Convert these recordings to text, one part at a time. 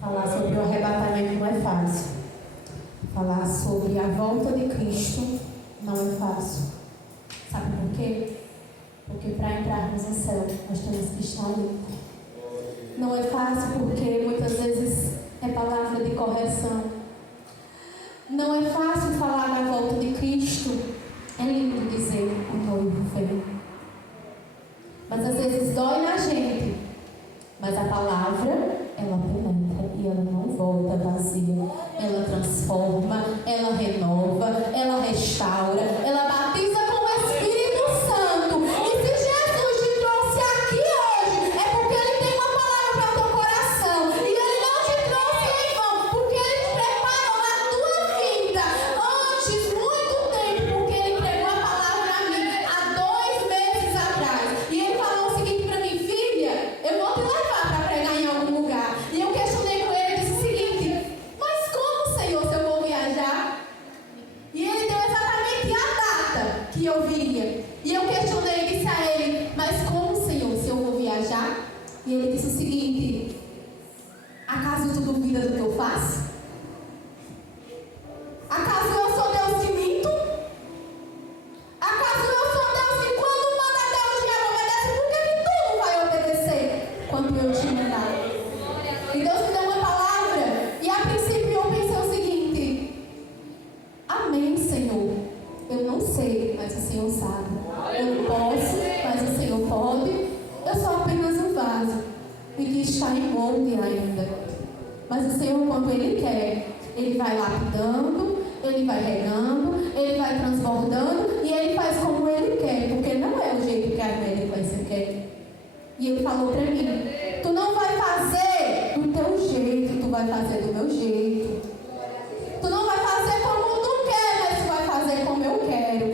Falar sobre o arrebatamento não é fácil. Falar sobre a volta de Cristo não é fácil. Sabe por quê? Porque para entrarmos no céu, nós temos que estar limpos. Não é fácil porque muitas vezes é palavra de correção. Não é fácil falar da volta de Cristo. É lindo dizer o noivo vem. Mas às vezes dói na gente. Mas a palavra, ela penetra e ela não volta vazia. Ela transforma, ela renova, ela restaura, ela batiza com o Espírito Santo. E se Jesus te trouxe aqui hoje, é porque Ele tem uma palavra para o teu coração. E Ele não te trouxe em vão, porque Ele te preparou na tua vida antes, muito tempo, porque Ele entregou a palavra a mim há 2 meses atrás. E Ele falou o seguinte para mim: filha, eu vou te levar para pregar em algum lugar. E eu questionei com ele e disse o seguinte: mas como, Senhor, se eu vou viajar? E ele deu exatamente a data que eu viria. E eu questionei e disse a ele: mas como, Senhor, se eu vou viajar? E ele disse o seguinte: acaso tu duvida do que eu faço? Acaso eu sou Deus que minto? Acaso eu sou Deus que quando manda Deus já obedece? Por que tu não vai obedecer quando eu te mandar? E Deus me deu uma palavra. E a princípio eu pensei o seguinte: amém, Senhor. Eu não sei, mas o Senhor sabe. Eu não posso, mas o Senhor pode. Eu sou apenas um vaso e que está em molde ainda. Mas o Senhor, quando Ele quer, Ele vai lapidando, Ele vai regando, Ele vai transbordando e Ele faz como Ele quer, porque não é o jeito que a América quer. E Ele falou para mim: tu não vai fazer do teu jeito, tu vai fazer do meu jeito. Tu não vai fazer como tu quer, mas tu vai fazer como eu quero.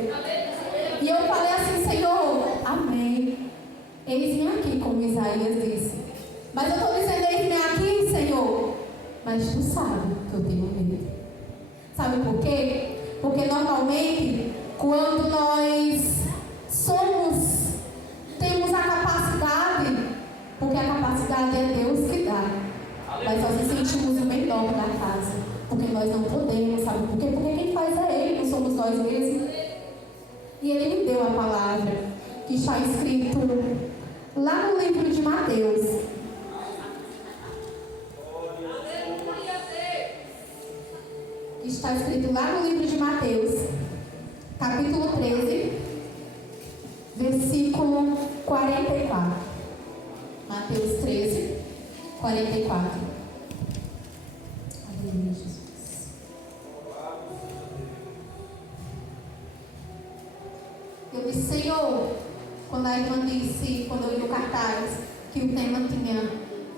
E eu falei assim: Senhor, amém. Eis-me aqui, como Isaías disse. Mas eu estou dizendo: eis-me aqui, Senhor. Mas tu sabe que eu tenho medo. Sabe por quê? Porque normalmente, quando nós temos a capacidade, porque a capacidade é Deus que dá, mas nós nos sentimos o menor da casa, porque nós não podemos, sabe por quê? Porque quem faz é Ele, não somos nós mesmos. E Ele me deu a palavra que está escrito lá no livro de Mateus. Está escrito lá no livro de Mateus, capítulo 13, versículo 44. Mateus 13, 44. Aleluia, Jesus. Eu disse: Senhor, quando a irmã disse, quando eu vi o cartaz, que o tema tinha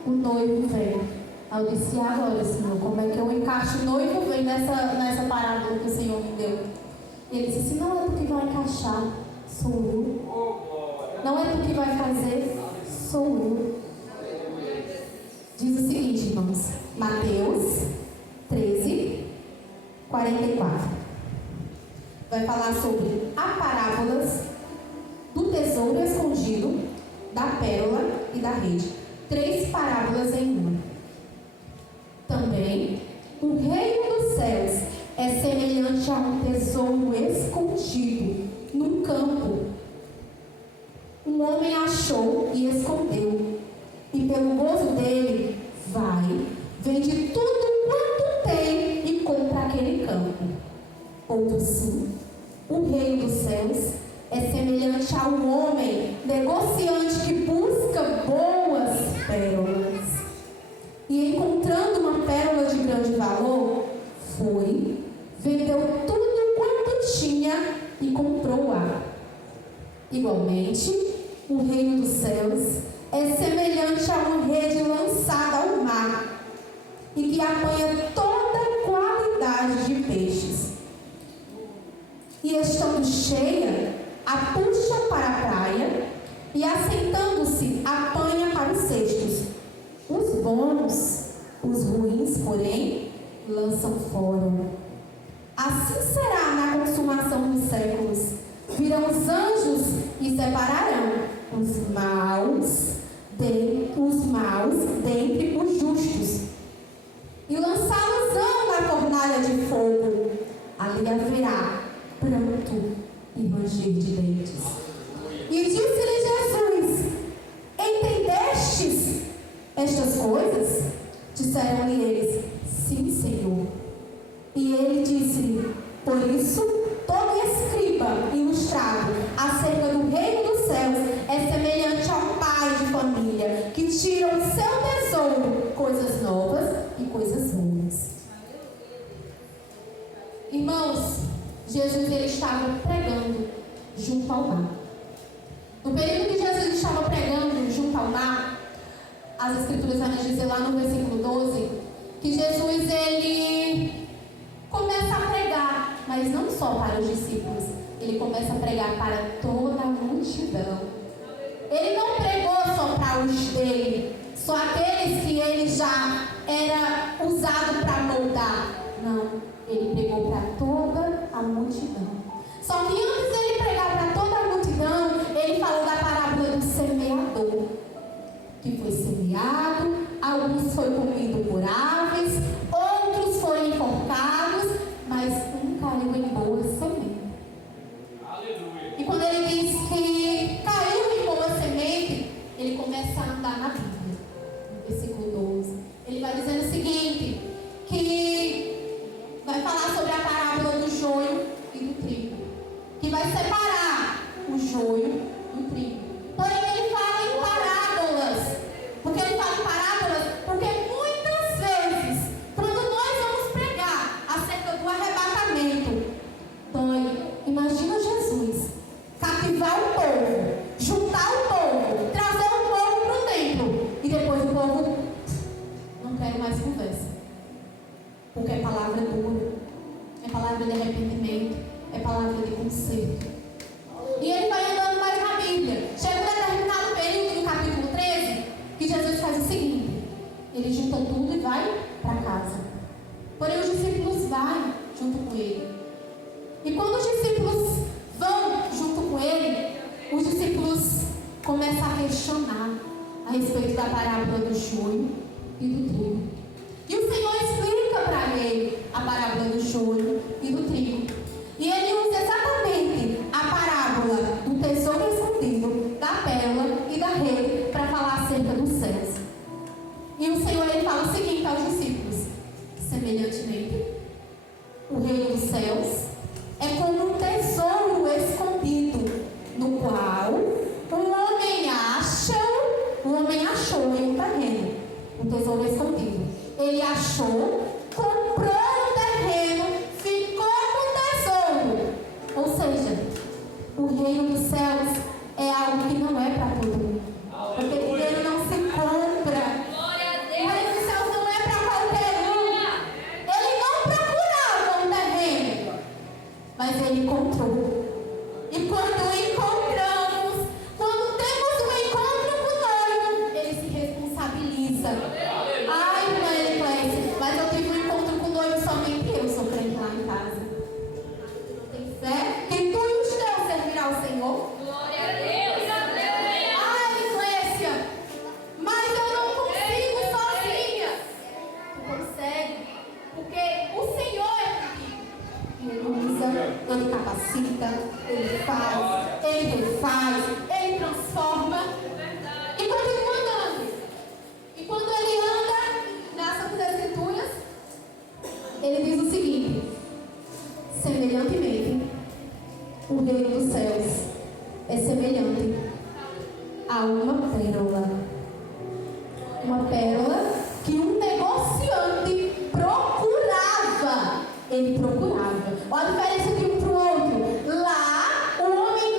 o noivo vem. Aí eu disse: agora, Senhor, como é que eu encaixo o noivo vem nessa parábola que o Senhor me deu? E ele disse assim: não é tu que vai encaixar, sou eu. Não é tu que vai fazer, sou eu. Diz o seguinte, irmãos, Mateus 13, 44. Vai falar sobre as parábolas do tesouro escondido, da pérola e da rede. 3 parábolas em uma. Também, o reino dos céus é semelhante a um tesouro escondido num campo. Um homem achou e escondeu, e pelo gozo dele, vai, vende tudo quanto tem e compra aquele campo. Outro sim, o reino dos céus é semelhante a um homem negociante que busca boas pérolas. E encontrando uma pérola de grande valor, foi, vendeu tudo quanto tinha e comprou-a. Igualmente, o reino dos céus é semelhante a uma rede lançada ao mar e que apanha toda qualidade de peixes. E estando cheia, a puxa para a praia e assentando-se, apanha para os cestos. Os bons, os ruins, porém, lançam fora. Assim será na consumação dos séculos. Virão os anjos e separarão os maus dentre os justos espada de fogo. Ali haverá pranto e ranger de dentes. E disse-lhe Jesus: entendestes estas coisas? Disseram-lhe eles: sim, Senhor. E ele disse-lhe: por isso, todo escriba ilustrado acerca do reino dos céus é semelhante ao pai de família, que tira o seu tesouro coisas novas e coisas velhas. Irmãos, Jesus ele estava pregando junto ao mar. No período que Jesus estava pregando junto ao mar, as escrituras vão nos dizer lá no versículo 12 que Jesus ele começa a pregar, mas não só para os discípulos, ele começa a pregar para toda a multidão. Ele não pregou só para os dele, só aqueles que ele já era usado para moldar. Não, ele pregou para toda a multidão. Só que antes de ele pregar para toda a multidão, ele falou da parábola do semeador, que foi semeado, alguns foi comido por aves, outros foram enforcados, mas um caiu em boa semente. Aleluia. E quando ele diz que caiu em boa semente, ele começa a andar na Bíblia, no versículo 12. Ele vai dizendo o seguinte, que vai falar sobre a parábola do joio e do trigo, que vai separar o joio do trigo. Porém, ele fala em parábolas. Porque ele fala em parábolas? Porque muitas vezes, quando nós vamos pregar acerca do arrebatamento, imagina Jesus cativar o povo, juntar o povo, trazer o povo para o templo, e depois o povo não quer mais conversa. Porque é palavra dura, é palavra de arrependimento, é palavra de conserto. E ele vai andando mais na Bíblia. Chega um determinado período, no capítulo 13, que Jesus faz o seguinte: ele junta tudo e vai para casa. Porém, os discípulos vão junto com ele. E quando os discípulos vão junto com ele, os discípulos começam a questionar a respeito da parábola do joio e do trigo. E o Senhor explica para ele a parábola do joio e do trigo. E ele usa exatamente a parábola do tesouro escondido, da pérola e da rede para falar acerca dos céus. E o Senhor ele fala o seguinte aos discípulos: semelhantemente, o reino dos céus é como um tesouro escondido, no qual o homem achou em um terreno, o tesouro escondido. Ele achou, comprou o terreno, ficou com o tesouro. Ou seja, o reino dos céus é algo que não é para todo mundo. Porque ele não se compra. O reino dos céus não é para qualquer um. Ele não procurava um terreno, mas ele encontrou. E quando encontramos, quando temos um encontro com o noivo, ele se responsabiliza. Ai, irmã Eclésia, mas eu tive um encontro com o noivo somente eu, sou crente lá em casa. Tem fé? Que tu e os teus servirá ao Senhor? Glória a Deus! Ai, Eclésia, mas eu não consigo sozinha. Tu consegue, porque o Senhor é comigo. Ele usa, ele capacita, ele faz, ele refaz, ele transforma. E continua andando. E quando ele anda nas Santas Escrituras, ele diz o seguinte: semelhantemente, o reino dos céus é semelhante a uma pérola. Uma pérola que um negociante procurava. Ele procurava. Olha a diferença de um para o outro. Lá, o homem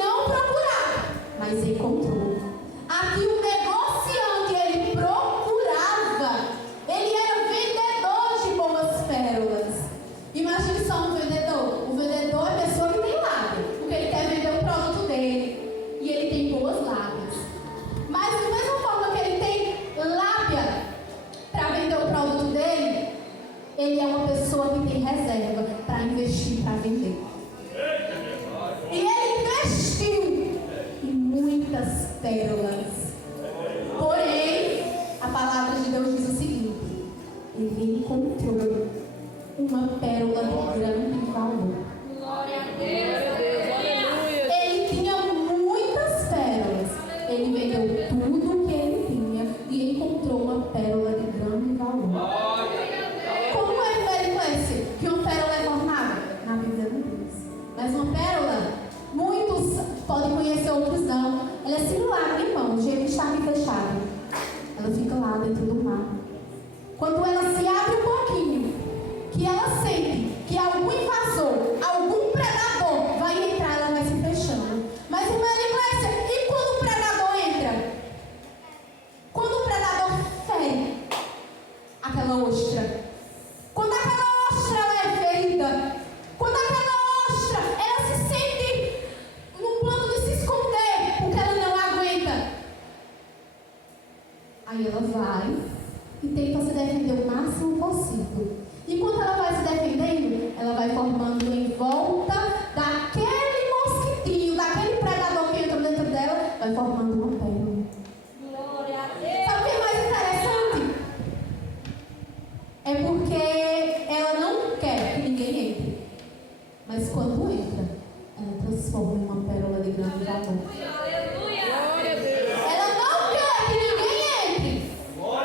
ela sente que algum invasor, algum predador vai entrar, ela vai se fechando. Mas, irmã Niclésia, e quando o predador entra? Quando o predador fere aquela ostra, quando aquela ostra ela é ferida, quando aquela ostra ela se sente no plano de se esconder, porque ela não aguenta, aí ela vai e tenta se defender o máximo possível. E quando ela vai se defendendo, ela vai formando em volta daquele mosquitinho, daquele predador que entra dentro dela, vai formando uma pérola. Glória a Deus. Sabe o que é mais interessante? É porque ela não quer que ninguém entre. Mas quando entra, ela transforma em uma pérola de grande valor. Aleluia. Ela não quer que ninguém entre.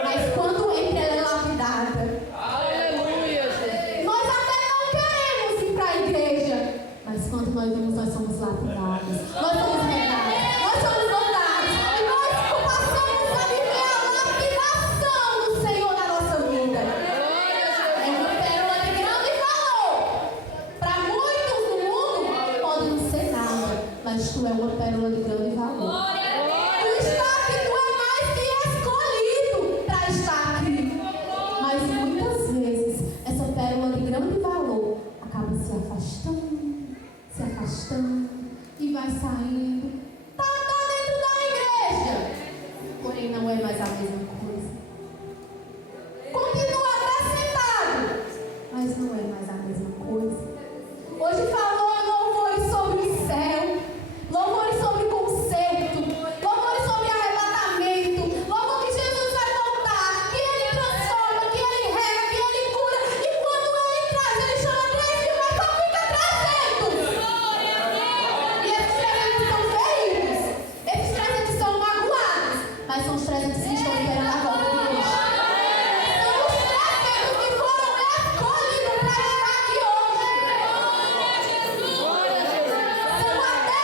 Mas quando entra, ela é lapidada. Nós até não queremos ir para a igreja. Mas quando nós vemos, nós somos lapidados. Nós somos regados. Nós somos moldados. E nós passamos a viver a lapidação do Senhor na nossa vida. É uma pérola de grande valor. Para muitos no mundo, pode não ser nada. Mas tu é uma pérola de grande valor. Tu está aqui, tu é mais que escolhido para estar aqui. Mas muitas vezes, essa pérola de grande valor acaba se afastando e vai saindo. Está dentro da igreja, porém não é mais a mesma coisa. Continua acrescentado, mas não é mais a mesma coisa. Hoje falou louvores sobre o céu, louvores sobre concerto, louvores sobre arrebatamento, louvor que Jesus vai voltar, que Ele transforma, que Ele rega, que Ele cura. E quando Ele traz, Ele chama 3.000, mas só fica 300. E esses 300 são feridos, esses 300 são magoados, mas são os 300 que estão esperando a volta de Cristo. São os 300 que foram escolhidos para estar aqui hoje. São até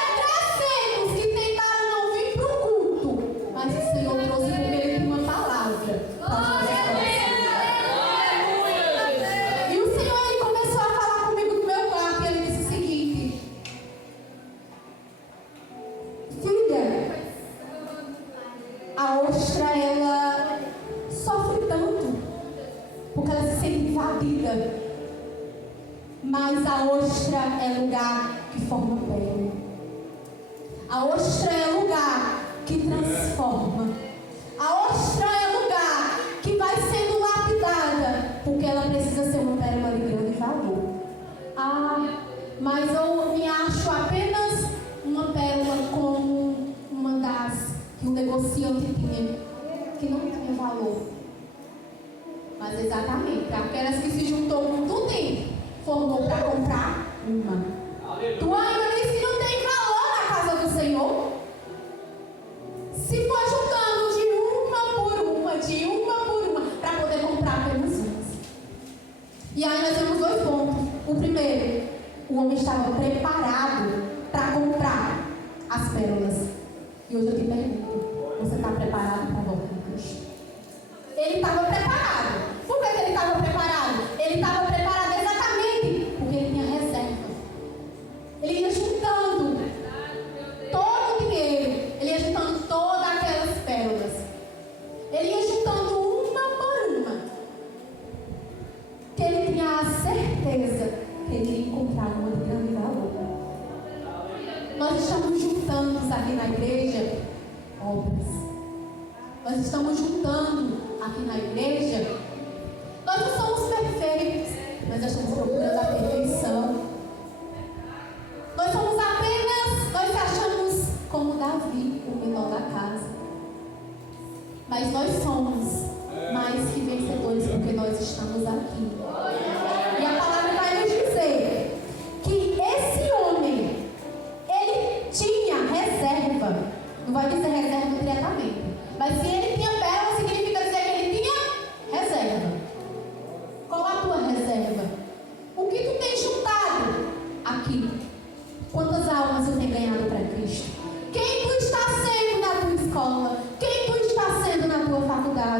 300 que tentaram não vir para o culto, mas o Senhor trouxe por meio de uma palavra para as nossas vidas. E o Senhor ele começou a falar comigo no meu quarto e ele disse o seguinte: filha, a ostra ela sofre tanto porque ela se sente invadida, mas a ostra é lugar que forma pérola. A ostra é lugar que transforma. A ostra é lugar que vai sendo lapidada, porque ela precisa ser uma pérola de grande valor. Ah, mas eu me acho apenas uma pérola como uma das que o negociante tinha, que não tinha valor. Mas exatamente, aquelas que se juntou com tudinho, formou para comprar uma. Tu ainda diz que não tem valor na casa do Senhor? Se for juntando de uma por uma, para poder comprar apenas umas. E aí nós temos 2 pontos. O primeiro, o homem estava preparado para comprar as pérolas. E hoje eu te pergunto, você está preparado para a volta de Cristo? Ele estava preparado. Por que ele estava preparado? Ele estava preparado exatamente porque ele tinha reserva. Ele ia juntando todo o dinheiro. Ele ia juntando todas aquelas pérolas. Ele ia juntando uma por uma. Que ele tinha a certeza que ele ia encontrar uma de grande valor. Nós estamos juntando aqui na igreja obras. Nós estamos juntando aqui na igreja. Nós não somos perfeitos, mas nós estamos procurando a perfeição. Nós somos apenas, nós achamos como Davi, o menor da casa. Mas nós somos mais que vencedores porque nós estamos aqui. E a palavra vai nos dizer que esse homem, ele tinha reserva. Não vai dizer reserva diretamente, mas se ele tinha pérola, significa dizer que ele tinha reserva. Qual a tua reserva? O que tu tem juntado aqui? Quantas almas tu tem ganhado para Cristo? Quem tu está sendo na tua escola? Quem tu está sendo na tua faculdade?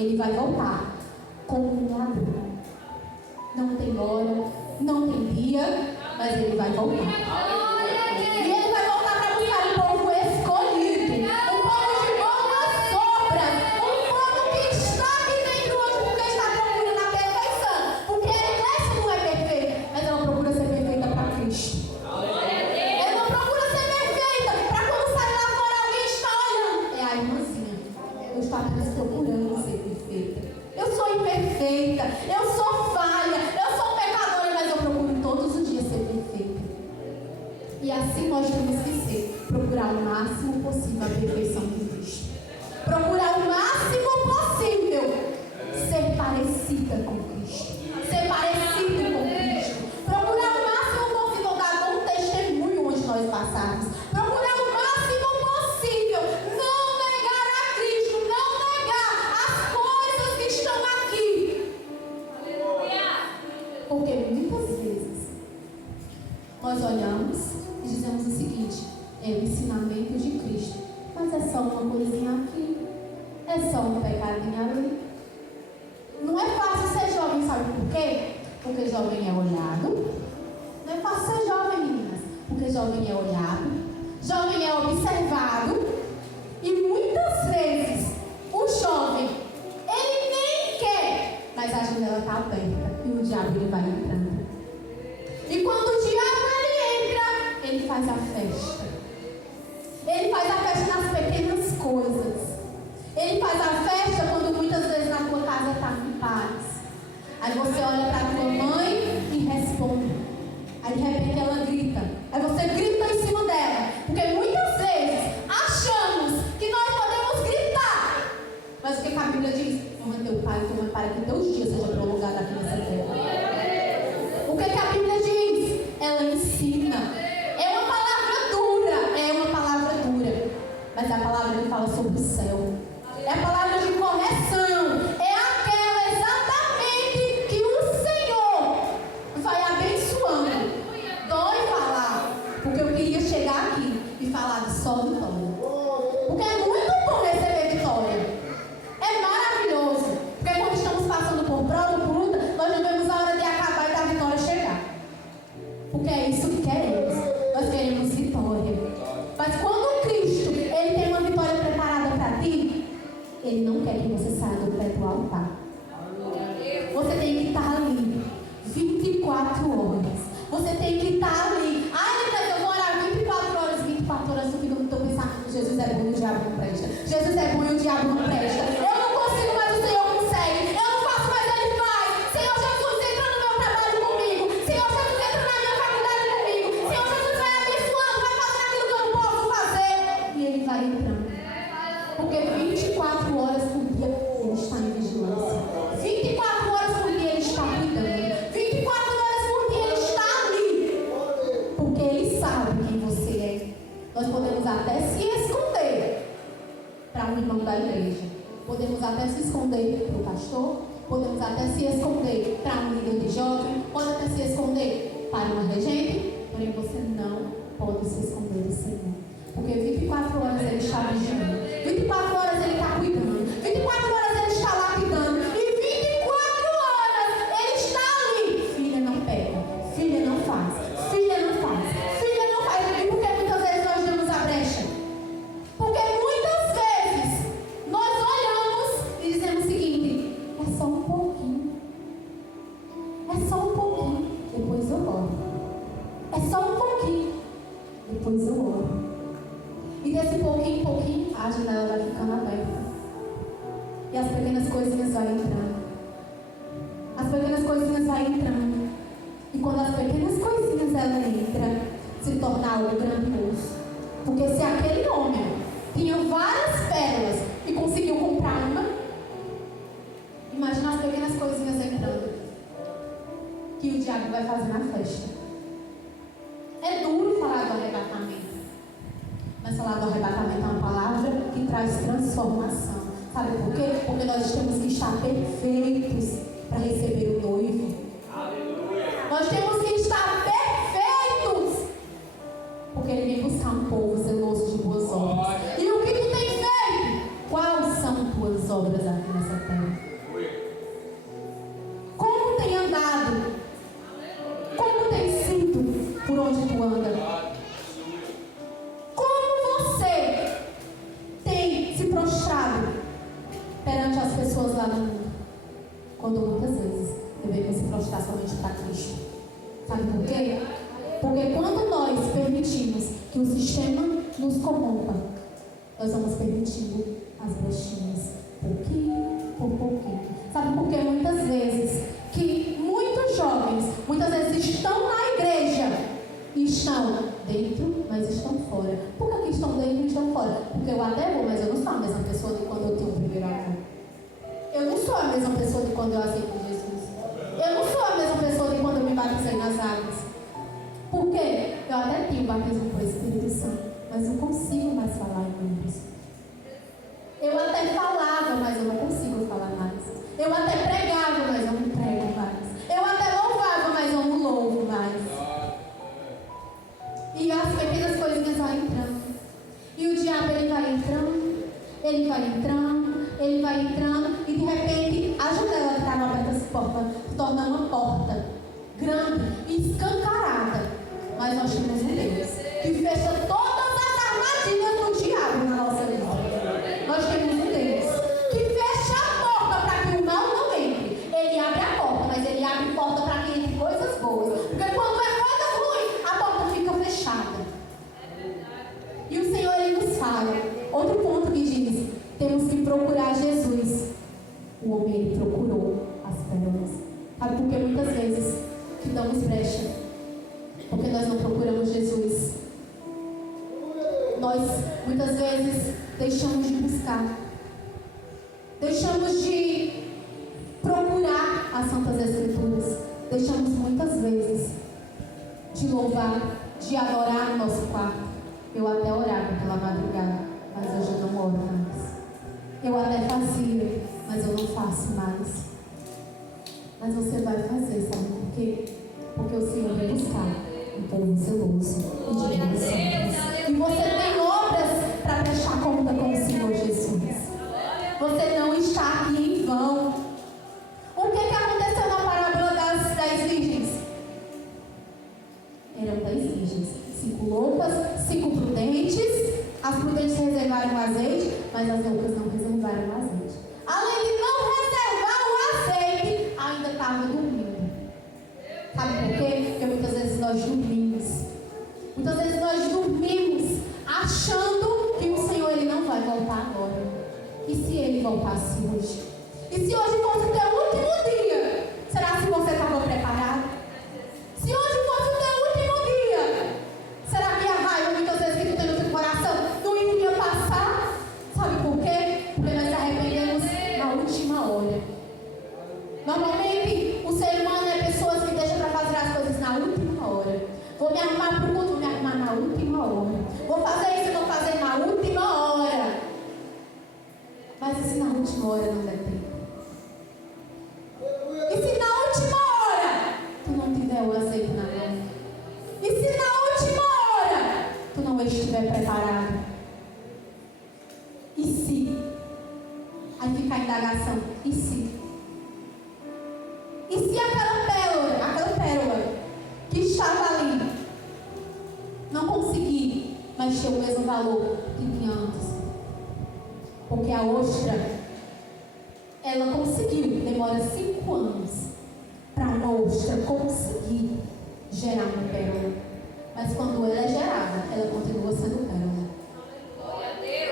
ele vai voltar como um ladrão. Não tem hora, não tem dia, mas ele vai voltar. E ele vai voltar para buscar um povo escolhido, um povo de boas obras, um povo que está aqui dentro hoje porque está procurando a perfeição. Porque a igreja não é perfeita, mas ela procura ser perfeita para Cristo. Ela não procura ser perfeita para quando sai lá fora alguém está olhando. É a irmãzinha. Eu estou apenas procurando ser perfeita. Eu sou imperfeita, eu sou falha, eu sou pecadora, mas eu procuro todos os dias ser perfeita. E assim nós temos que ser, procurar o máximo possível a perfeição de Cristo. Procurar o máximo possível ser parecida com Cristo. Ser parecida com Cristo. Procurar o máximo possível dar bom testemunho onde nós passarmos. Procurar o máximo possível não negar a Cristo, não negar as coisas que estão aqui. Porque muitas vezes nós olhamos e dizemos o seguinte: é o ensinamento de Cristo, mas é só uma coisinha aqui, é só um pecadinho ali. Não é fácil ser jovem, sabe por quê? Porque jovem é olhado. Não é fácil ser jovem, meninas, porque jovem é olhado, jovem é observado, e muitas vezes o jovem, ele nem quer, mas a janela está aberta e o diabo ele vai entrando. E quando o diabo ele entra, ele faz a festa. Ele faz a festa nas pequenas coisas. Ele faz a festa quando muitas vezes na tua casa está em paz. Aí você olha para a tua mãe e responde. Aí de repente ela grita. Aí você grita em cima dela. Porque muitas vezes achamos que nós podemos gritar. Mas o que a Bíblia diz? Honra teu pai e tua mãe para que teus dias sejam prolongados aqui nessa terra. O que a Bíblia diz? Ela ensina. É uma palavra dura. Mas a palavra que fala sobre o céu. É a palavra de correção. É aquela exatamente que o Senhor vai abençoando. Dói falar, porque eu queria chegar aqui e falar de só vitória. Porque é muito bom receber vitória. É maravilhoso. Porque quando estamos passando por prova, por luta, nós não vemos a hora de acabar e da vitória chegar. Porque é isso que queremos. Nós queremos vitória. Mas quando Cristo ele tem uma vitória preparada para ti, ele não quer que você saia do pé do altar. Você tem que estar ali 24 horas. Você tem que estar ali. Ai, mas eu vou orar 24 horas. 24 horas eu fico pensando: Jesus é bom e o diabo não presta. Jesus é bom e o diabo não presta. Eu não consigo, mas o Senhor consegue. Eu não faço, mas Ele faz. Senhor Jesus, entra no meu trabalho comigo. Senhor Jesus, entra na minha faculdade comigo. Senhor Jesus, vai abençoando, vai fazendo aquilo que eu não posso fazer. E Ele vai entrando. Porque 24 horas por dia Ele está em vigilância. 24 horas por dia Ele está cuidando. 24 horas por dia Ele está ali. Porque Ele sabe quem você é. Nós podemos até se esconder para um irmão da igreja. Podemos até se esconder para o pastor. Podemos até se esconder para um líder de jovem. Pode até se esconder para uma regente. Porém, você não pode se esconder do Senhor. Porque 24 horas Ele está vigiando. 24 horas Ele está cuidando. 24 horas Ele está lapidando. E 24 horas Ele está ali. Filha, não pega. Filha, não faz. Filha, não faz. Filha, não faz. E por que muitas vezes nós damos a brecha? Porque muitas vezes nós olhamos e dizemos o seguinte: é só um pouquinho. É só um pouquinho. Depois eu oro. É só um pouquinho. Depois eu oro. E desse pouquinho, a janela vai ficando aberta. E as pequenas coisinhas vão entrando. As pequenas coisinhas vão entrando. E quando as pequenas coisinhas elas entram, se torna algo grandioso. Porque se aquele homem tinha várias pérolas e conseguiu comprar uma, imagina as pequenas coisinhas entrando. Que o diabo vai fazer na festa. É duro falar do arrebatamento. Mas falar do arrebatamento é uma palavra que traz transformação. Sabe por quê? Porque nós temos que estar perfeitos para receber o noivo. Aleluia. Nós temos que estar perfeitos. Porque Ele vem buscar um povo zeloso de boas obras. E o que tu tem feito? Quais são tuas obras aqui nessa terra? pessoas lá no mundo, quando muitas vezes deveriam se prostrar somente para Cristo. Sabe por quê? Porque quando nós permitimos que o sistema nos corrompa, nós vamos permitindo as brechinhas, pouquinho por pouquinho. Sabe por quê? Muitas vezes que muitos jovens, muitas vezes estão na igreja e estão dentro, mas estão fora. Por que estão dentro e estão fora? Porque eu até vou, mas eu não sou a mesma pessoa de quando eu tenho o primeiro amor. Eu não sou a mesma pessoa de quando eu aceito Jesus. Eu não sou a mesma pessoa de quando eu me batizei nas águas. Por quê? Eu até tenho batismo com o Espírito Santo, mas não consigo mais falar em línguas. Eu até falava, mas eu não consigo falar mais. Eu até pregava, mas eu não prego mais. Eu até louvava, mas eu não louvo mais. E as pequenas coisinhas vão entrando. E o diabo, ele vai entrando, ele vai entrando, ele vai entrando. E de repente, a janela que estava aberta se torna uma porta grande e escancarada. Mas nós temos um Deus que fecha todas as armadilhas do diabo na nossa vida. Nós temos um Deus que fecha a porta para que o mal não entre. Ele abre a porta, mas ele abre a porta para que entre coisas boas. Porque quando é coisa ruim, a porta fica fechada. E o Senhor, ele nos fala. Outro ponto que diz: temos que procurar Jesus. O homem, ele procurou as pérolas. Sabe por que muitas vezes que damos brecha? Porque nós não procuramos Jesus. Nós, muitas vezes, deixamos de buscar. Deixamos de procurar as Santas Escrituras. Deixamos muitas vezes de louvar, de adorar no nosso quarto. Eu até orava pela madrugada, mas hoje eu não oro mais. Eu até fazia, mas eu não faço mais. Mas você vai fazer, sabe por quê? Porque o Senhor vai buscar um povo zeloso e de devoção. E você tem obras para prestar conta com o Senhor Jesus. Você não está aqui em vão. O que aconteceu na parábola das 10 virgens? Eram 10 virgens. 5 loucas, 5 prudentes. As prudentes reservaram o azeite, mas as loucas não reservaram o azeite. Além de não reservar o azeite, ainda estava dormindo. Sabe por quê? Porque muitas vezes nós dormimos. Muitas vezes nós dormimos achando que o Senhor, ele não vai voltar agora. E se ele voltasse hoje? E se hoje fosse o teu último dia? Será que você estava preparado? Se hoje fosse o teu último dia, será que a raiva, muitas vezes, que tu tem no teu coração não iria passar? Sabe por quê? Porque nós arrependemos na última hora. Normalmente, o ser humano é pessoas que deixam para fazer as coisas na última hora. Vou me arrumar para o culto, vou me arrumar na última hora. Vou fazer isso, vou fazer na última hora. Mas e se na última hora não der tempo? E se na última hora tu não tiver o azeite na mão? E se na última hora tu não estiver preparado? E se? Aí fica a indagação. E se? E se aquela pérola que estava ali não conseguir mais ter o mesmo valor que tinha antes? Porque a ostra, ela conseguiu, demora 5 anos para uma ostra conseguir gerar uma pérola. Mas quando ela é gerada, ela continua sendo pérola.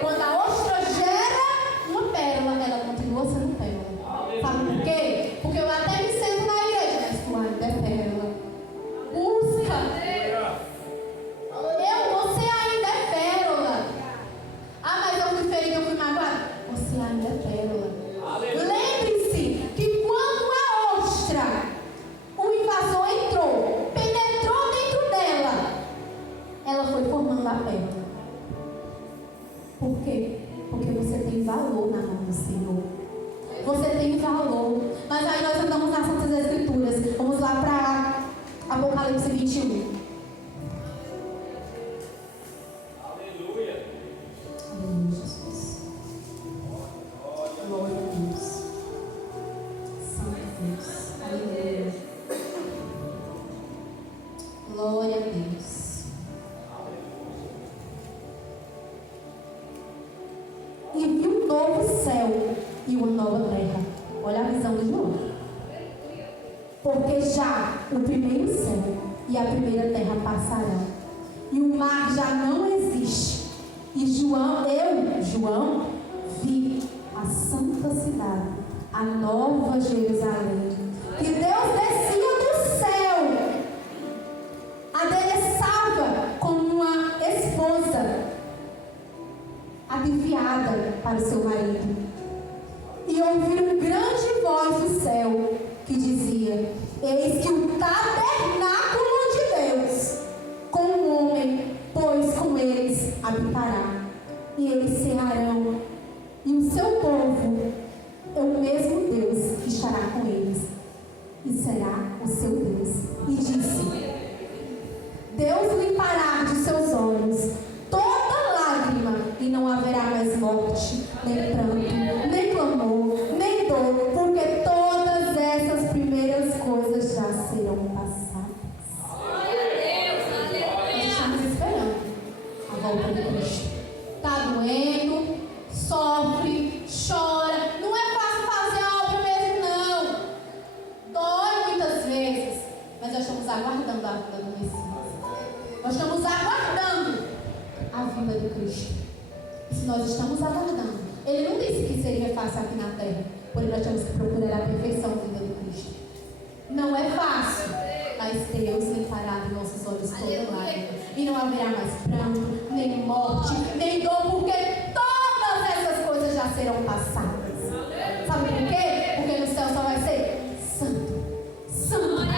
Quando a ostra gera uma pérola, ela continua sendo pérola. Sabe por quê? Porque eu até me sento na igreja, mas tu ainda é pérola. Busca. Você ainda é pérola. Ah, mas eu fui ferido, eu fui magoado. Você ainda é pérola. Lembre-se que quando a ostra, o invasor entrou, penetrou dentro dela, ela foi formando a pérola. Por quê? Porque você tem valor na mão do Senhor. Você tem valor. Mas aí nós andamos nas Santas Escrituras. Vamos lá para Apocalipse 21. Aleluia. Aleluia, Jesus. Glória a Deus. Santo Deus. Aleluia. Glória a Deus. E vi um novo céu e uma nova terra. Porque já o primeiro céu e a primeira terra passarão, e o mar já não existe. E João, vi a santa cidade, a nova Jerusalém, que Deus descia do céu, adereçava como uma esposa adivinhada para o seu marido. E ouvi uma grande voz do céu que dizia: eis que o tabernáculo de Deus com o homem, pois com eles habitará, e eles cearão, e o seu povo é o mesmo Deus que estará com eles, e será o seu Deus. E disse: Deus limpará de seus olhos toda lágrima, e não haverá mais morte, nem pranto, nem clamor, nem dor, porque todas essas primeiras coisas já serão passadas. Nós estamos esperando a volta de Cristo. Está doendo, sofre, chora. Não é fácil fazer a obra mesmo, não. Dói muitas vezes, mas nós estamos aguardando a vinda do Messias. Nós estamos aguardando a vinda de Cristo. E se nós estamos aguardando, Ele não disse que seria fácil aqui na terra, porém nós temos que procurar a perfeição vinda de Cristo. Não é fácil, mas Deus limpará de nossos olhos toda lágrima, e não haverá mais pranto, nem morte, nem dor, porque todas essas coisas já serão passadas. Sabe por quê? Porque no céu só vai ser santo, santo,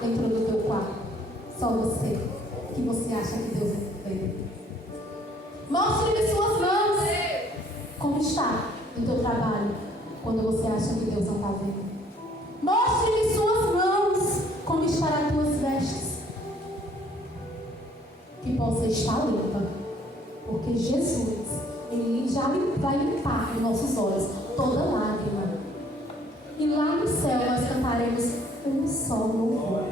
dentro do teu quarto, só você, que você acha que Deus vê. Mostre-me suas mãos, como está no teu trabalho, quando você acha que Deus não está vendo. Mostre-me suas mãos, como estarão as tuas vestes, que possa estar limpa, porque Jesus, Ele já vai limpar em nossos olhos toda lágrima. E lá no céu nós cantaremos um só louvor.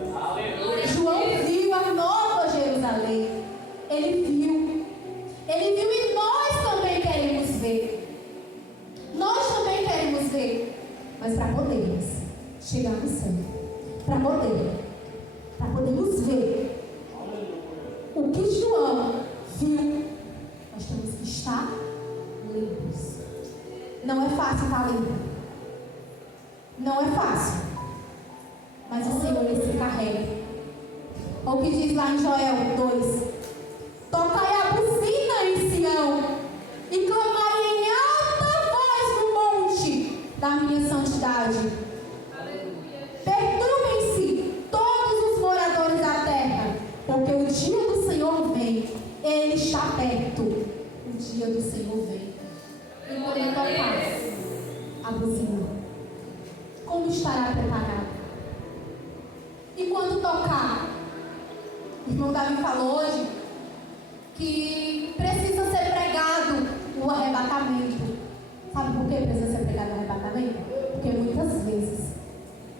João viu a nova Jerusalém. Ele viu e nós também queremos ver. Nós também queremos ver. Mas para podermos chegar no céu, para podermos ver o que João viu, nós temos que estar limpos. Não é fácil estar limpo. Não é fácil, mas o Senhor Ele se carrega. Olha o que diz lá em Joel 2: tocai a buzina em Sião, e clamai em alta voz no monte da minha santidade. Perturbem-se todos os moradores da terra, porque o dia do Senhor vem, Ele está perto. O dia do Senhor vem. E quando tocar a buzina, como estará preparado? E quando tocar, o irmão Davi falou hoje que precisa ser pregado o arrebatamento. Sabe por que precisa ser pregado o arrebatamento? Porque muitas vezes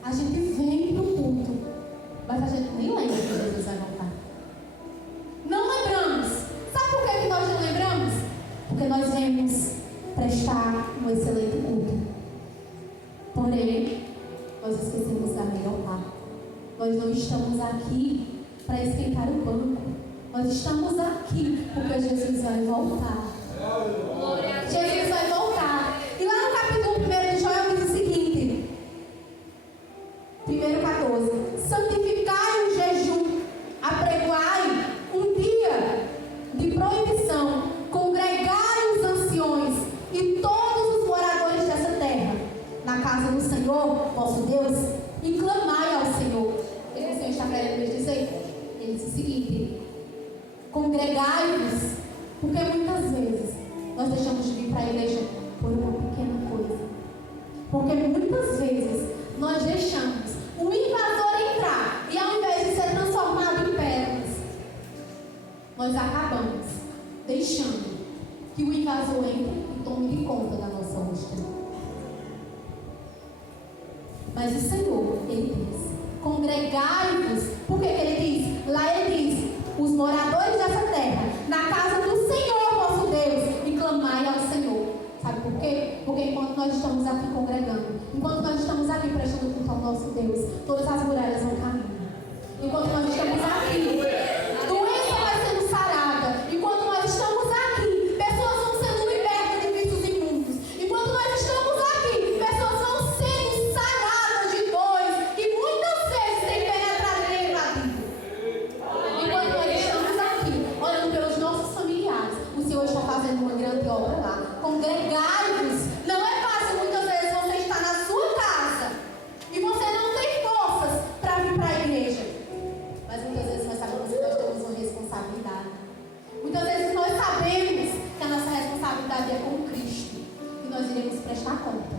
a gente vem para o culto, mas a gente nem lembra que Jesus vai voltar. Não lembramos. Sabe por que nós não lembramos? Porque nós viemos prestar um excelente culto. Porém, nós esquecemos da melhor parte. Nós não estamos aqui para esquentar o banco. Nós estamos aqui porque Jesus vai voltar. Jesus vai voltar. E lá no capítulo 1 de Joel diz o seguinte: 1:14: santificai o jejum, apregoai um dia de proibição, congregai os anciões e todos os moradores dessa terra na casa do Senhor, vosso Deus, e clamai ao Senhor. O que o Senhor está querendo dizer? Ele diz o seguinte: congregai-vos. Por que ele diz? Lá ele diz: os moradores dessa terra, na casa do Senhor vosso Deus, e clamai ao Senhor. Sabe por quê? Porque enquanto nós estamos aqui congregando, enquanto nós estamos aqui prestando culto ao nosso Deus, todas as muralhas vão caminhar. Enquanto nós estamos aqui, doença vai sendo sarada. Enquanto nós estamos aqui, pessoas vão sendo libertas de vícios imundos. Enquanto nós estamos aqui, pessoas vão sendo saradas de dores que muitas vezes têm penetrado e invadido. Enquanto nós estamos aqui, orando pelos nossos familiares, o Senhor está fazendo uma grande obra lá. Congregai-vos. Não é fácil, muitas vezes, você estar na sua casa e você não tem forças para vir para a igreja. Mas muitas vezes nós sabemos que nós temos uma responsabilidade. Muitas vezes nós sabemos que a nossa responsabilidade é com Cristo. E nós iremos prestar conta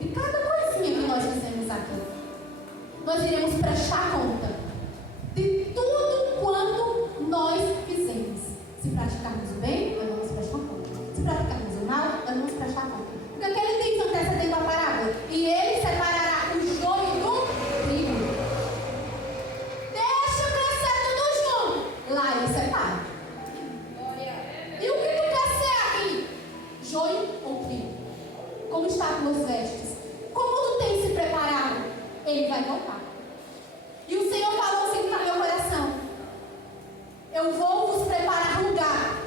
de cada coisinha que nós fizemos aqui. Nós iremos prestar conta de tudo quanto nós fizemos. Se praticarmos o bem, nós vamos prestar conta. Se praticarmos o mal, nós vamos prestar conta. Porque aquele diz antecedendo a parábola: e ele separará o joio do trigo. Deixa crescer tudo junto. Lá ele separa. E o que tu quer ser aqui? Joio ou trigo? Como está tuas vestes? Como tu tens se preparado? Ele vai voltar. E o Senhor falou assim para meu coração: eu vou vos preparar lugar.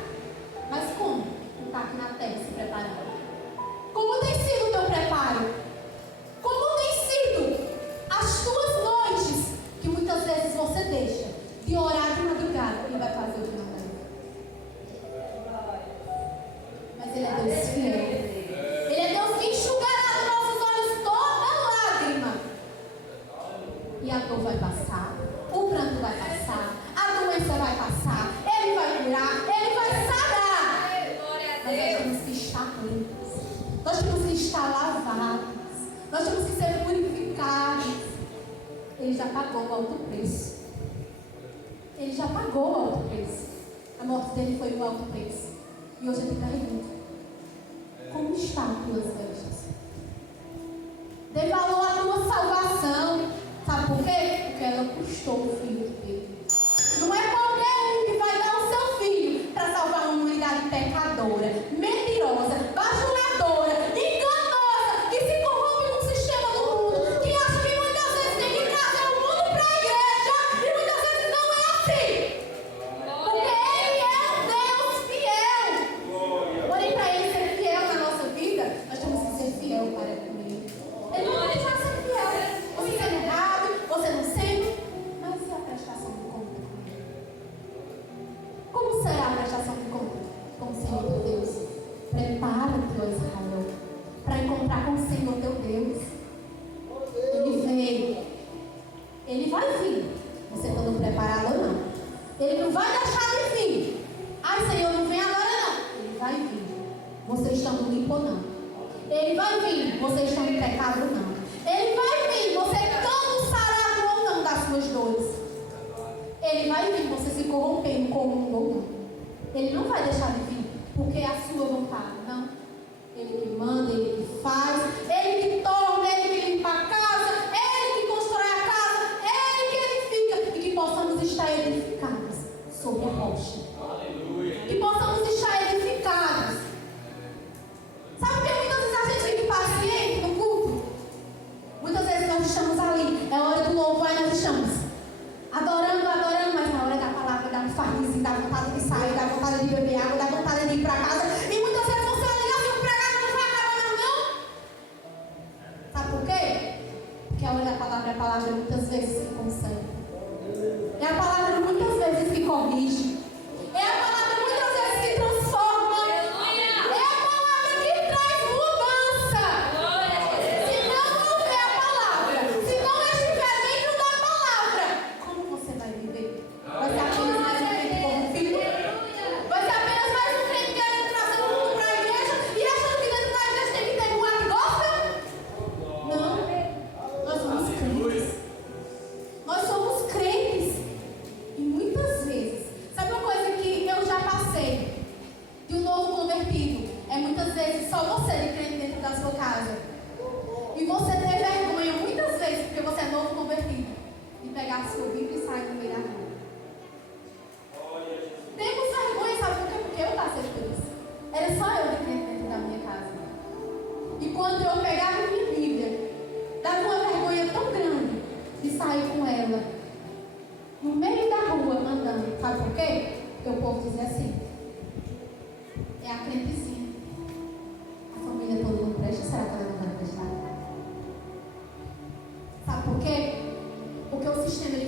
Mas como? Tu está aqui na terra se preparando. Como tem sido o teu preparo? Como tem sido as tuas noites que muitas vezes você deixa de orar de madrugada? Ele vai fazer o que não deve. Mas Ele é Deus fiel. Ele é Deus que enxugará dos nossos olhos toda lágrima. E a dor vai passar, o pranto vai passar, a doença vai passar, Ele vai curar, Ele vai sarar. Mas nós temos que estar limpos, nós temos que estar lavados, nós temos que ser purificados. Ele já pagou o alto preço. Ele já pagou o alto preço. A morte dele foi o alto preço. E hoje ele pergunta: como estão tuas vestes? Dê valor à tua salvação. Sabe por quê? Porque ela custou o filho de Deus. Não é qualquer um que vai dar o seu filho para salvar uma humanidade pecadora, mentirosa, bajuladora, enganosa, que se corrompe com o sistema do mundo, que acha que muitas vezes tem que trazer o mundo para a igreja, e muitas vezes não é assim. Porque Ele é um Deus fiel. Porém, para Ele ser fiel na nossa vida, nós temos que ser fiel para Ele. Ele não vai deixar ser fiel. Você sendo errado, você não sente. Mas e a prestação de conta? Como será a prestação de conta? Com o Senhor teu Deus. Prepara-te, ó Israel, para encontrar com o Senhor teu Deus. Ele veio. Ele vai vir. Você estando preparado ou não. Ele não vai deixar de vir. Ai, Senhor, não vem agora não. Ele vai vir. Você estando limpo ou não. Ele vai vir. Você estando em pecado ou não. Ele vai vir. Você estando sarado ou não das suas dores. Ele vai vir. Você se corrompendo com o mundo ou não. Ele não vai deixar de vir. Porque é a sua vontade. Não. Ele que manda, Ele que faz, Ele que torna, Ele que limpa a casa, Ele que constrói a casa, Ele que edifica. E que possamos estar edificados sobre a rocha. Aleluia. Que possamos estar edificados. Sabe por que muitas vezes a gente fica impaciente no culto? Muitas vezes nós estamos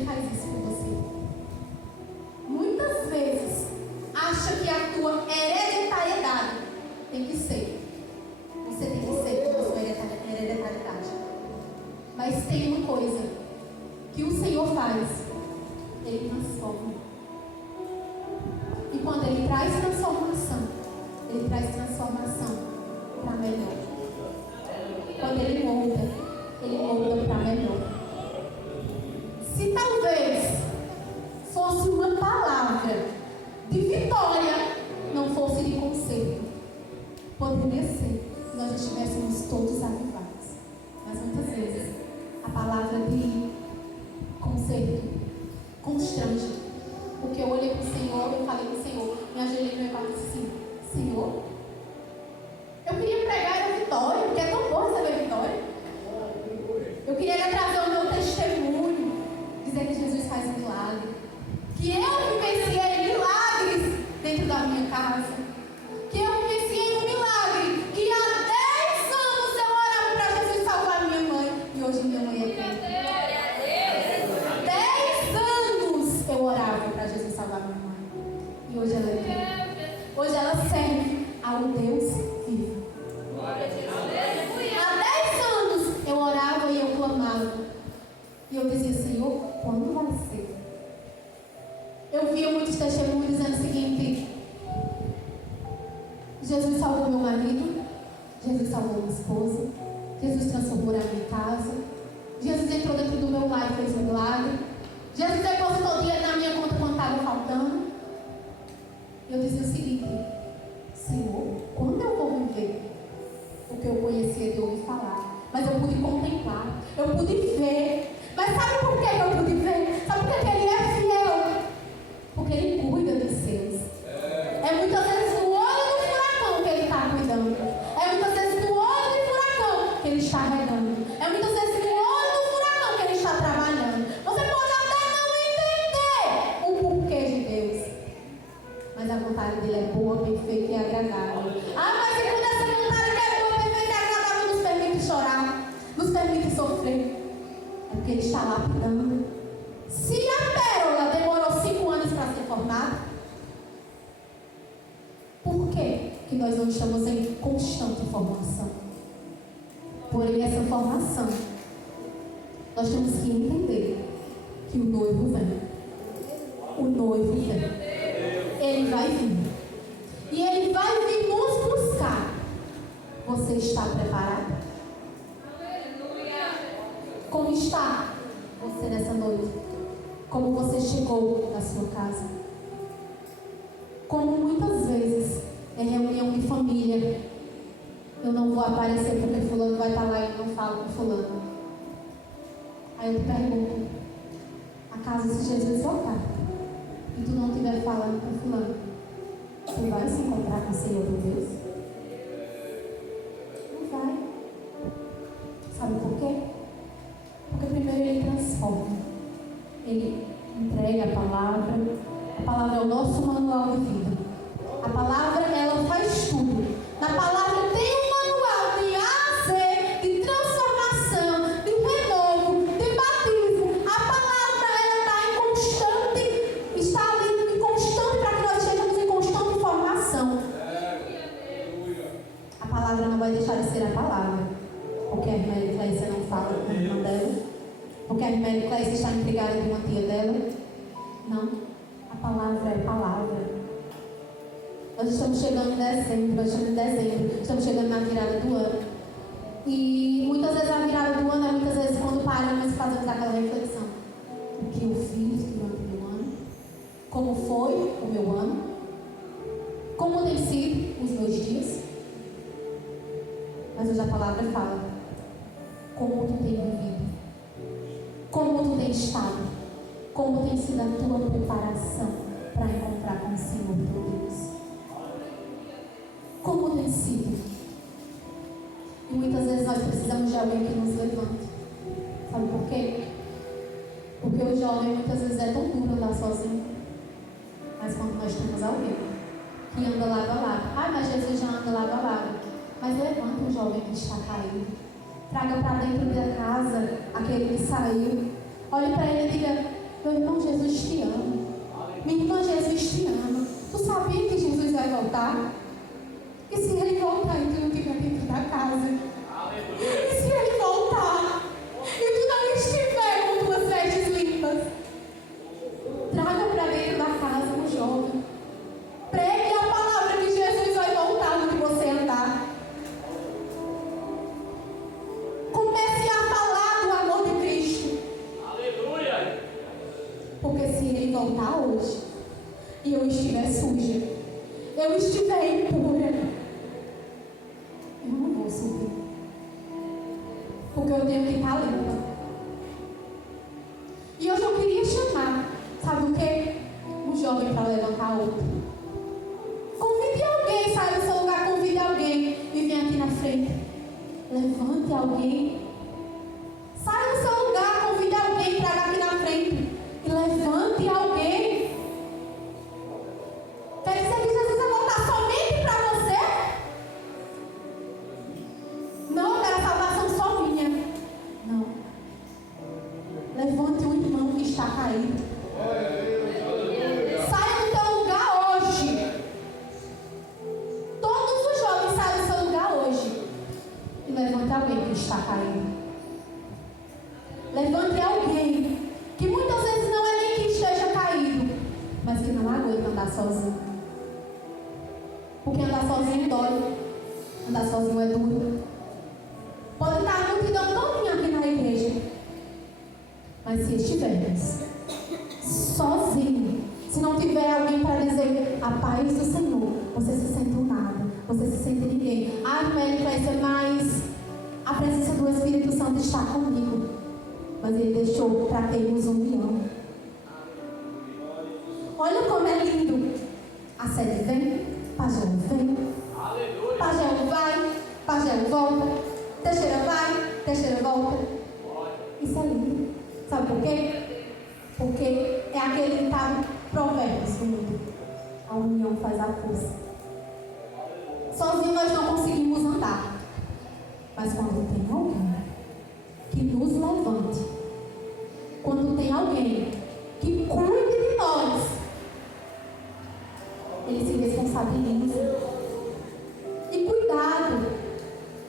Ele faz isso com você. Muitas vezes acha que a tua hereditariedade tem que ser. Você tem que ser com a sua hereditariedade. Mas tem uma coisa que o Senhor faz. Ele transforma. E quando Ele traz transformação, Ele traz transformação para melhor. Quando Ele molda para melhor. Se talvez fosse uma palavra de vitória, não fosse de conserto, poderia ser que nós estivéssemos todos avivados. Mas muitas vezes a palavra de conserto constrange. Porque eu olhei para o Senhor, eu falei com o Senhor, me ajoelhei no meu pai e disse assim: Senhor, eu queria pregar a vitória, porque é tão bom receber vitória. Eu queria trazer o meu testemunho, dizer que Jesus faz um milagre, que eu vivenciei milagres dentro da minha casa, que eu vivenciei um milagre, que há 10 anos eu orava para Jesus salvar minha mãe, e hoje minha mãe é crente. 10 anos eu orava para Jesus salvar minha mãe, e hoje ela é crente. Hoje ela serve ao Deus vivo. Há 10 anos eu orava e eu clamava. E eu dizia: Senhor, quando vai ser? Eu via muitos testemunhos dizendo o seguinte: Jesus salvou meu marido, Jesus salvou minha esposa, Jesus transformou a minha casa, Jesus entrou dentro do meu lar e fez um milagre, Jesus depositou dinheiro na minha conta quando estava faltando. E eu dizia o seguinte: Senhor, quando eu vou viver o que eu conhecia de ouvir falar? Mas eu pude contemplar, eu pude ver. Mas sabe por que eu pude ver? Sabe por que Ele é fiel? Porque Ele cuida dos seus. É muitas vezes no olho do furacão que Ele está cuidando. É muitas vezes no olho do furacão que Ele está regando. É muitas vezes no olho do furacão que Ele está trabalhando. Você pode até não entender o porquê de Deus, mas a vontade dele é boa, perfeita e agradável. Ah, mas se quando essa vontade que é boa, perfeita e agradável nos permite chorar, nos permite sofrer, é porque Ele está lapidando. Se a pérola demorou 5 anos para ser formada, por que nós não estamos em constante formação? Porém, essa formação, nós temos que entender que o noivo vem. O noivo vem. Ele vai vir. E Ele vai vir nos buscar. Você está preparado? Como está você nessa noite? Como você chegou na sua casa? Como muitas vezes em reunião de família, eu não vou aparecer porque fulano vai estar lá e eu não falo com fulano. Aí eu te pergunto: acaso se Jesus voltar e tu não estiver falando com fulano, você vai se encontrar com o Senhor do Deus? Não vai. Sabe por quê? Porque primeiro Ele transforma. Ele entrega a palavra. A palavra é o nosso manual de vida. A palavra, ela faz tudo. Na palavra tem um manual de A a Z, de transformação, de renovo, de batismo. A palavra, ela está ali em constante para que nós estejamos em constante formação. A palavra não vai deixar de ser a palavra. Porque a irmã Clécia não fala com a irmã dela. Porque a irmã Clécia está intrigada com uma tia dela. Não. A palavra é palavra. Nós estamos chegando em dezembro, estamos chegando na virada do ano. E muitas vezes a virada do ano é muitas vezes quando paramos e fazemos aquela reflexão: o que eu fiz durante o meu ano? Como foi o meu ano? Como tem sido os meus dias? Mas hoje a palavra fala: como tu tem vivido? Como tu tem estado? Como tem sido a tua preparação para encontrar com o Senhor teu Deus? Como tem sido? E muitas vezes nós precisamos de alguém que nos levante. Sabe por quê? Porque o jovem muitas vezes é tão duro andar sozinho. Mas quando nós temos alguém que anda lado a lado. Ah, mas Jesus já anda lado a lado. Mas levanta o jovem que está caído. Traga para dentro da casa aquele que saiu. Olhe para ele e diga: Porque se ele voltar hoje e eu estiver suja, eu estiver impura, eu não vou subir. Porque eu tenho que estar limpa. E hoje eu queria chamar, sabe o quê? Um jovem para levantar outro. Convide alguém, sai do seu lugar, convide alguém e vem aqui na frente. Levante alguém. Sai do seu lugar, convide alguém, traga aqui na frente. E levante alguém. Quer dizer que Jesus vai voltar somente para você? Não, eu quero salvação só minha. Não. Levante um irmão que está caído. Saia do teu lugar hoje. Todos os jovens saiam do seu lugar hoje. E levante alguém que está caído. Levante alguém que muitas vezes não é nem que esteja caído, mas que não aguenta andar sozinho. Porque andar sozinho dói. Andar sozinho é duro. Pode estar a multidão todinha aqui na igreja, mas se estivermos sozinho, se não tiver alguém para dizer a paz do Senhor, você se sente um nada, você se sente ninguém. Ah, Mary, mas a presença do Espírito Santo está comigo. Mas ele deixou para termos união. Olha como é lindo. A sede vem, Pajé vem, Pajé vai, Pajé volta, Teixeira vai, Teixeira volta. Isso é lindo. Sabe por quê? Porque é aquele ditado Provérbios do mundo. A união faz a força. Sozinho nós não conseguimos andar. Mas quando tem alguém que nos levante, quando tem alguém que cuide de nós, ele se responsabiliza. E cuidado,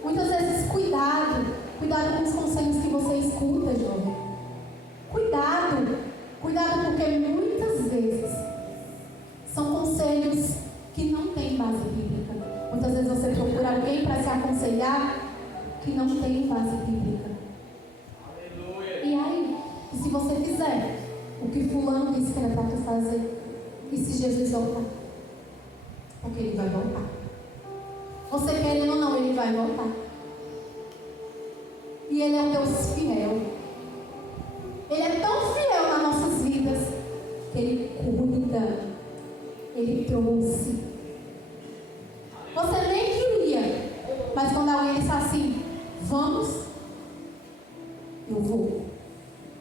muitas vezes cuidado com os conselhos que você escuta, jovem. Cuidado porque muitas vezes são conselhos que não têm base bíblica. Muitas vezes você procura alguém para se aconselhar que não tem base bíblica. E aí, e se você fizer o que fulano disse que era para tu fazer, e se Jesus voltar? Porque ele vai voltar. Você querendo ou não, ele vai voltar. E ele é um Deus fiel. Ele é tão fiel nas nossas vidas que ele cuida. Ele trouxe. Você nem queria, mas quando alguém disse assim, vamos, eu vou.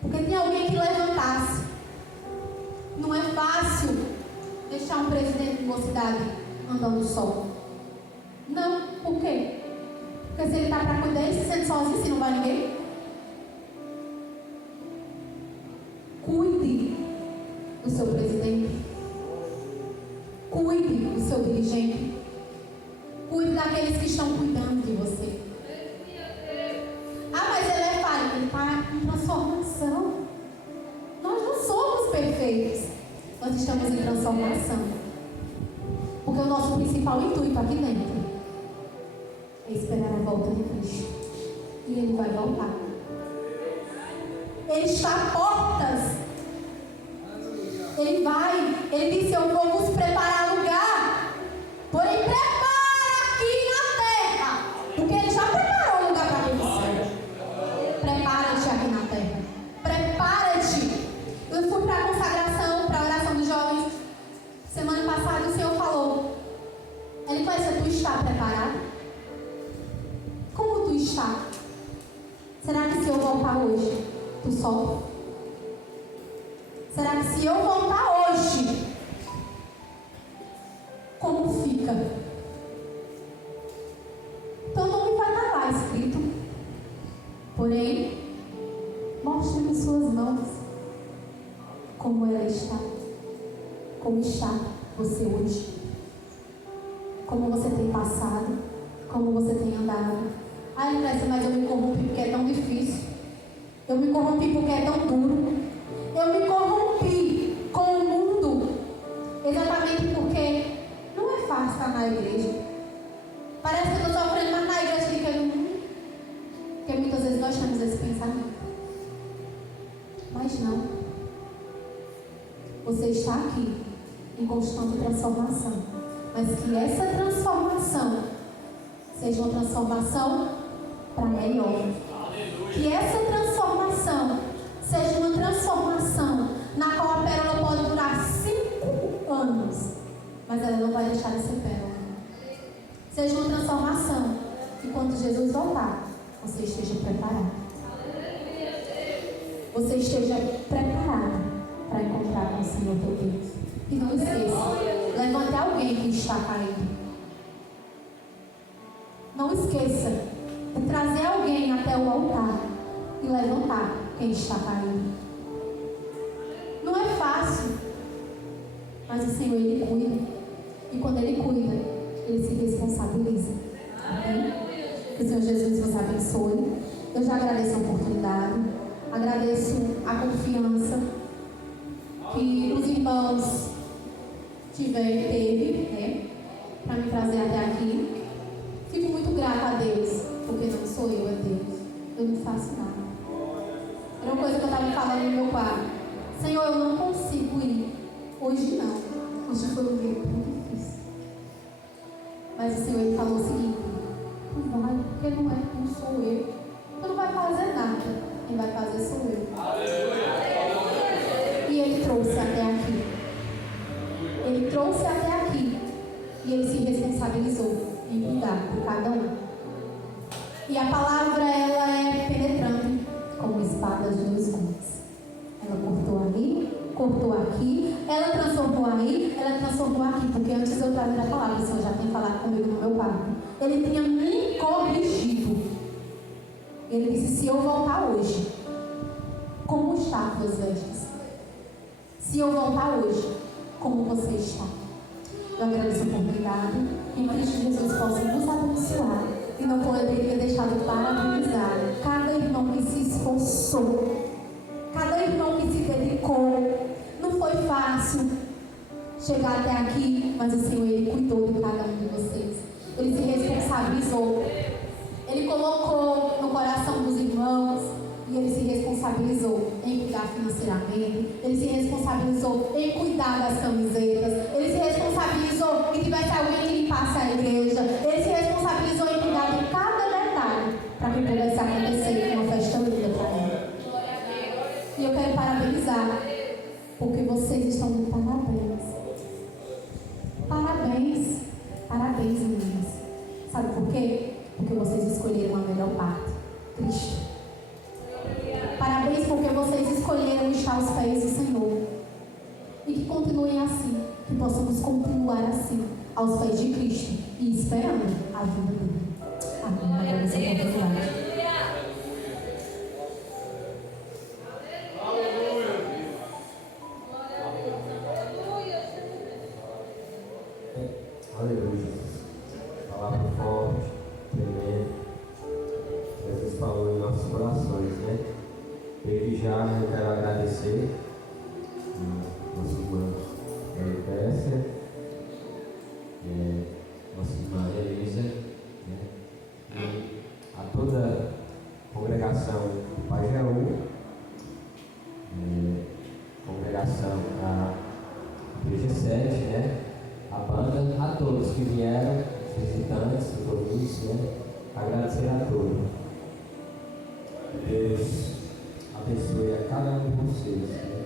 Porque tem alguém que levantasse. Não é fácil deixar um presidente de uma cidade andando só. Não, por quê? Porque se ele está para cuidar, ele se sente sozinho, se não vai ninguém. Cuide do seu presidente. Cuide do seu dirigente. Cuide daqueles que estão cuidando de você. Ah, mas ele é falho. Ele está em transformação. Nós não somos perfeitos. Nós estamos em transformação. Porque o nosso principal intuito aqui dentro é esperar a volta de Cristo. E ele vai voltar. Ele está a portas. Ele vai. Ele disse, eu vou vos preparar lugar. Porém, prepara aqui na terra. Porque ele já preparou lugar para você. Prepara-te aqui na terra. Prepara-te. Eu fui para a consagração, para a oração dos jovens. Semana passada o Senhor falou. Ele vai dizer, tu está preparado? Como tu está? Será que se eu voltar hoje, tu sobe? Será que se eu voltar hoje, como fica? Teu nome vai estar lá escrito. Porém, mostre-me suas mãos. Como ela está. Como está você hoje. Como você tem passado. Como você tem andado. Ai, Lessa, mas eu me corrompi porque é tão difícil. Eu me corrompi porque é tão duro. Eu me corrompi com o mundo. Exatamente porque não é fácil estar na igreja. Parece que eu estou sofrendo mais na igreja do que no mundo. Porque muitas vezes nós temos esse pensamento. Mas não. você está aqui em constante transformação, mas que essa transformação seja uma transformação para melhor. Que essa transformação seja uma transformação na qual a pérola pode durar 5 anos, mas ela não vai deixar de ser pérola. Seja uma transformação que quando Jesus voltar, você esteja preparado. Você esteja preparado para encontrar com o Senhor teu Deus. E não esqueça, levante alguém que está caído. Não esqueça de trazer alguém até o altar e levantar quem está caído. Não é fácil, mas o Senhor, Ele cuida. E quando Ele cuida, Ele se responsabiliza. Amém? Que o Senhor Jesus vos abençoe. Eu já agradeço a oportunidade, agradeço a confiança que os irmãos teve, né, para me trazer até aqui. Fico muito grata a Deus, porque não sou eu, é Deus. Eu não faço nada. Era uma coisa que eu estava falando no meu quarto. Senhor, eu não consigo ir. Hoje não. Hoje foi um dia muito difícil. Mas o Senhor, Ele falou o seguinte: não vai, porque não é, não sou eu. Tu não vai fazer nada. Quem vai fazer sou eu. E Ele trouxe até aqui. Ele trouxe até aqui. E Ele se responsabilizou em cuidar de cada um. E a palavra, ela é penetrante, como espada de 2 gumes. Ela cortou ali, cortou aqui, ela transformou aí, ela transformou aqui. Porque antes eu trazer a palavra, o Senhor já tem falado comigo no meu quarto. Ele tinha me corrigido. Ele disse: se eu voltar hoje, como está as tuas vestes? Se eu voltar hoje, como você está? Eu agradeço a oportunidade. Em Cristo Jesus possa nos abençoar. E não poderia deixar de parabenizar cada irmão que se esforçou, cada irmão que se dedicou. Não foi fácil chegar até aqui, mas o Senhor, Ele cuidou de cada um de vocês. Ele se responsabilizou. Ele colocou no coração dos irmãos e Ele se responsabilizou em cuidar financeiramente. Ele se responsabilizou em cuidar das camisetas. Ele se responsabilizou que tivesse alguém que limpasse a igreja. Ele se responsabilizou em cuidar de cada detalhe para que pudesse acontecer uma festa linda para Ele. E eu quero parabenizar, porque vocês estão de parabéns. Parabéns. Parabéns, meninas. Sabe por quê? Porque vocês escolheram a melhor parte, Cristo. Parabéns porque vocês escolheram estar aos pés do Senhor. E que continuem assim, que possamos continuar assim, aos pés de Cristo e esperando a vida dele. Amém. Agradeço a oportunidade. Aleluia. Palavra forte, tremenda. Jesus falou em nossos corações, né? Desde já eu quero agradecer nossa irmã Pécia, nossa irmã Elisa, né? E a toda a congregação do Pajeú, congregação da Igreja 7, né? A banda, a todos que vieram, os visitantes, os ouvintes, né? Agradecer a todos. Deus abençoe a cada um de vocês, né?